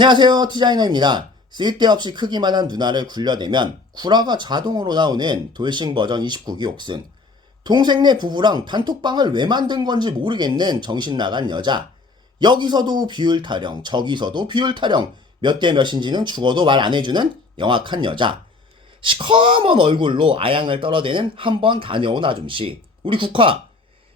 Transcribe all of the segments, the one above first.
안녕하세요, 디자이너입니다. 쓸데없이 크기만한 누나를 굴려대면 구라가 자동으로 나오는 돌싱 버전 29기 옥슨. 동생네 부부랑 단톡방을 왜 만든 건지 모르겠는 정신나간 여자. 여기서도 비율 타령, 저기서도 비율 타령, 몇 대 몇인지는 죽어도 말 안 해주는 영악한 여자. 시커먼 얼굴로 아양을 떨어대는 한 번 다녀온 아줌씨. 우리 국화.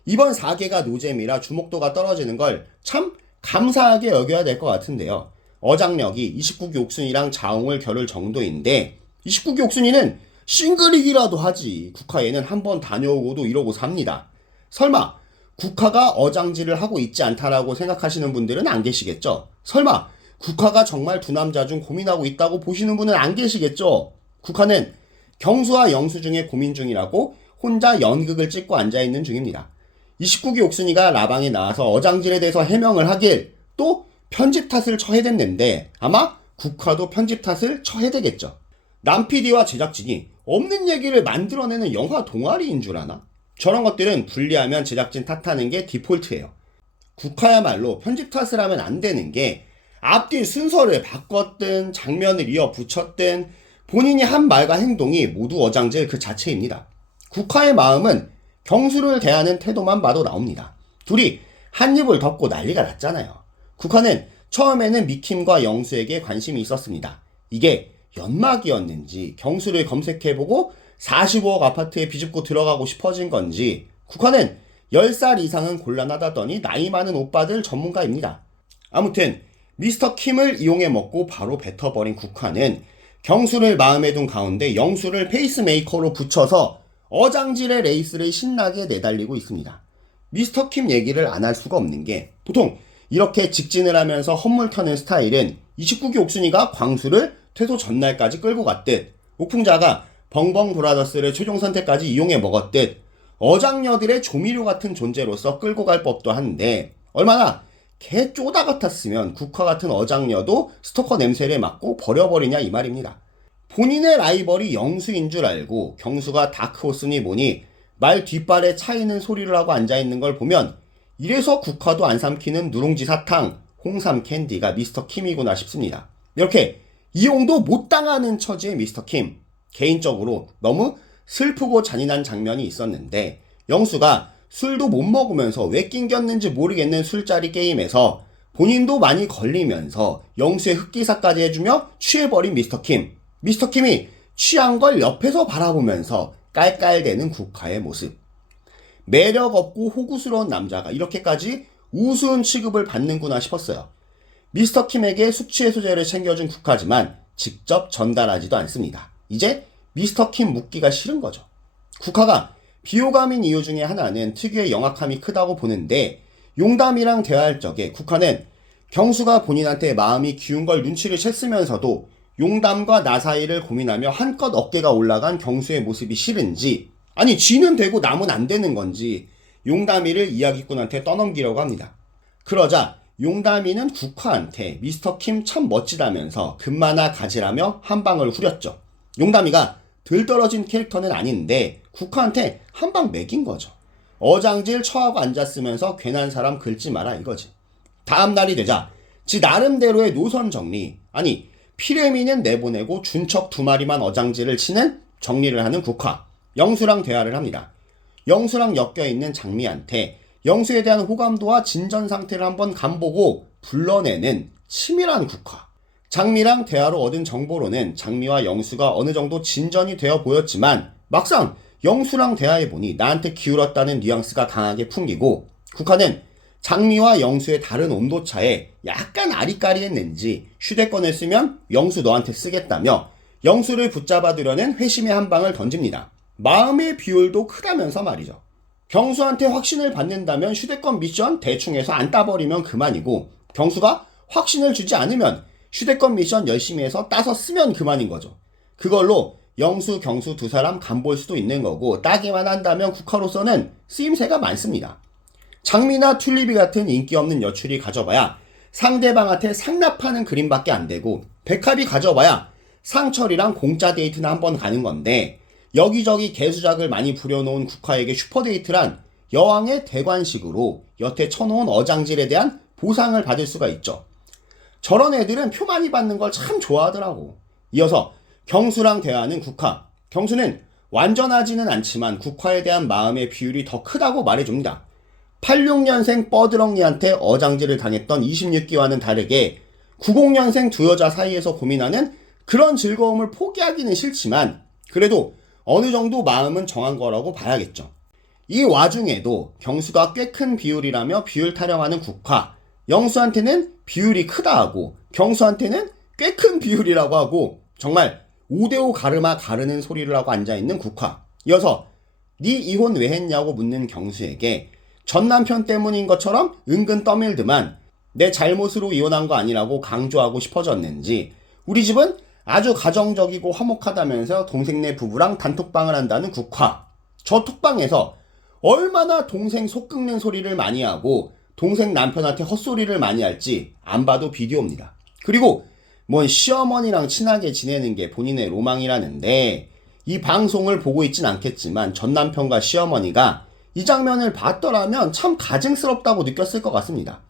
이번 4개가 노잼이라 주목도가 떨어지는 걸 참 감사하게 여겨야 될 것 같은데요. 어장력이 29기 옥순이랑 자웅을 겨룰 정도인데 29기 옥순이는 싱글이기라도 하지. 국화에는 한 번 다녀오고도 이러고 삽니다. 설마 국화가 어장질을 하고 있지 않다라고 생각하시는 분들은 안 계시겠죠? 설마 국화가 정말 두 남자 중 고민하고 있다고 보시는 분은 안 계시겠죠? 국화는 경수와 영수 중에 고민 중이라고 혼자 연극을 찍고 앉아있는 중입니다. 29기 옥순이가 라방에 나와서 어장질에 대해서 해명을 하길 또 편집 탓을 처해댔는데 아마 국화도 편집 탓을 처해대겠죠. 남 PD와 제작진이 없는 얘기를 만들어내는 영화 동아리인 줄 아나? 저런 것들은 분리하면 제작진 탓하는 게 디폴트예요. 국화야말로 편집 탓을 하면 안 되는 게 앞뒤 순서를 바꿨든 장면을 이어 붙였든 본인이 한 말과 행동이 모두 어장질 그 자체입니다. 국화의 마음은 경수를 대하는 태도만 봐도 나옵니다. 둘이 한 입을 덮고 난리가 났잖아요. 국화는 처음에는 미킴과 영수에게 관심이 있었습니다. 이게 연막이었는지 경수를 검색해보고 45억 아파트에 비집고 들어가고 싶어진 건지 국화는 10살 이상은 곤란하다더니 나이 많은 오빠들 전문가입니다. 아무튼 미스터 킴을 이용해 먹고 바로 뱉어버린 국화는 경수를 마음에 둔 가운데 영수를 페이스메이커로 붙여서 어장질의 레이스를 신나게 내달리고 있습니다. 미스터 킴 얘기를 안 할 수가 없는 게 보통 이렇게 직진을 하면서 헛물 켜는 스타일은 29기 옥순이가 광수를 퇴소 전날까지 끌고 갔듯 옥풍자가 벙벙 브라더스를 최종 선택까지 이용해 먹었듯 어장녀들의 조미료 같은 존재로서 끌고 갈 법도 한데 얼마나 개 쪼다 같았으면 국화 같은 어장녀도 스토커 냄새를 맡고 버려버리냐 이 말입니다. 본인의 라이벌이 영수인 줄 알고 경수가 다크호스니 뭐니 말 뒷발에 차이는 소리를 하고 앉아있는 걸 보면 이래서 국화도 안 삼키는 누룽지 사탕, 홍삼 캔디가 미스터 킴이구나 싶습니다. 이렇게 이용도 못 당하는 처지의 미스터 킴. 개인적으로 너무 슬프고 잔인한 장면이 있었는데 영수가 술도 못 먹으면서 왜 낑겼는지 모르겠는 술자리 게임에서 본인도 많이 걸리면서 영수의 흑기사까지 해주며 취해버린 미스터 킴. 미스터 킴이 취한 걸 옆에서 바라보면서 깔깔대는 국화의 모습. 매력 없고 호구스러운 남자가 이렇게까지 우스운 취급을 받는구나 싶었어요. 미스터 킴에게 숙취해소제를 챙겨준 국화지만 직접 전달하지도 않습니다. 이제 미스터 킴 묻기가 싫은 거죠. 국화가 비호감인 이유 중에 하나는 특유의 영악함이 크다고 보는데 용담이랑 대화할 적에 국화는 경수가 본인한테 마음이 기운 걸 눈치를 챘으면서도 용담과 나 사이를 고민하며 한껏 어깨가 올라간 경수의 모습이 싫은지 아니 쥐는 되고 남은 안 되는 건지 용담이를 이야기꾼한테 떠넘기려고 합니다. 그러자 용담이는 국화한테 미스터 킴 참 멋지다면서 금마나 가지라며 한 방을 후렸죠. 용담이가 들떨어진 캐릭터는 아닌데 국화한테 한 방 매긴 거죠. 어장질 처하고 앉았으면서 괜한 사람 긁지 마라 이거지. 다음 날이 되자 지 나름대로의 노선 정리 아니 피레미는 내보내고 준척 두 마리만 어장질을 치는 정리를 하는 국화. 영수랑 대화를 합니다. 영수랑 엮여있는 장미한테 영수에 대한 호감도와 진전 상태를 한번 간보고 불러내는 치밀한 국화. 장미랑 대화로 얻은 정보로는 장미와 영수가 어느 정도 진전이 되어 보였지만 막상 영수랑 대화해보니 나한테 기울었다는 뉘앙스가 강하게 풍기고 국화는 장미와 영수의 다른 온도차에 약간 아리까리했는지 휴대폰을 쓰면 영수 너한테 쓰겠다며 영수를 붙잡아두려는 회심의 한 방을 던집니다. 마음의 비율도 크다면서 말이죠. 경수한테 확신을 받는다면 휴대폰 미션 대충 해서 안 따버리면 그만이고 경수가 확신을 주지 않으면 휴대폰 미션 열심히 해서 따서 쓰면 그만인 거죠. 그걸로 영수, 경수 두 사람 간볼 수도 있는 거고 따기만 한다면 국화로서는 쓰임새가 많습니다. 장미나 튤립이 같은 인기 없는 여출이 가져봐야 상대방한테 상납하는 그림밖에 안 되고 백합이 가져봐야 상철이랑 공짜 데이트나 한번 가는 건데 여기저기 개수작을 많이 부려놓은 국화에게 슈퍼데이트란 여왕의 대관식으로 여태 쳐놓은 어장질에 대한 보상을 받을 수가 있죠. 저런 애들은 표 많이 받는 걸 참 좋아하더라고. 이어서 경수랑 대하는 국화. 경수는 완전하지는 않지만 국화에 대한 마음의 비율이 더 크다고 말해줍니다. 86년생 뻐드렁니한테 어장질을 당했던 26기와는 다르게 90년생 두 여자 사이에서 고민하는 그런 즐거움을 포기하기는 싫지만 그래도 어느 정도 마음은 정한 거라고 봐야겠죠. 이 와중에도 경수가 꽤 큰 비율이라며 비율 타령하는 국화, 영수한테는 비율이 크다 하고 경수한테는 꽤 큰 비율이라고 하고 정말 5대5 가르마 가르는 소리를 하고 앉아있는 국화. 이어서 네 이혼 왜 했냐고 묻는 경수에게 전 남편 때문인 것처럼 은근 떠밀드만 내 잘못으로 이혼한 거 아니라고 강조하고 싶어졌는지 우리 집은 아주 가정적이고 화목하다면서 동생네 부부랑 단톡방을 한다는 국화. 저 톡방에서 얼마나 동생 속 긁는 소리를 많이 하고 동생 남편한테 헛소리를 많이 할지 안 봐도 비디오입니다. 그리고 뭔 시어머니랑 친하게 지내는 게 본인의 로망이라는데 이 방송을 보고 있진 않겠지만 전 남편과 시어머니가 이 장면을 봤더라면 참 가증스럽다고 느꼈을 것 같습니다.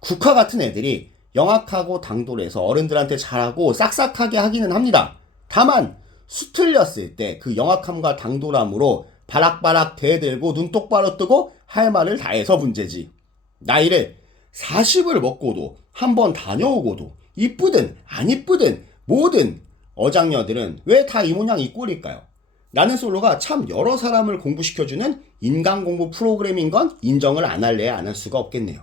국화 같은 애들이 영악하고 당돌해서 어른들한테 잘하고 싹싹하게 하기는 합니다. 다만 수틀렸을 때 그 영악함과 당돌함으로 바락바락 대들고 눈 똑바로 뜨고 할 말을 다해서 문제지. 나이를 40을 먹고도 한번 다녀오고도 이쁘든 안 이쁘든 뭐든 어장녀들은 왜 다 이 모양 이 꼴일까요? 나는 솔로가 참 여러 사람을 공부시켜주는 인간 공부 프로그램인 건 인정을 안 할래야 안 할 수가 없겠네요.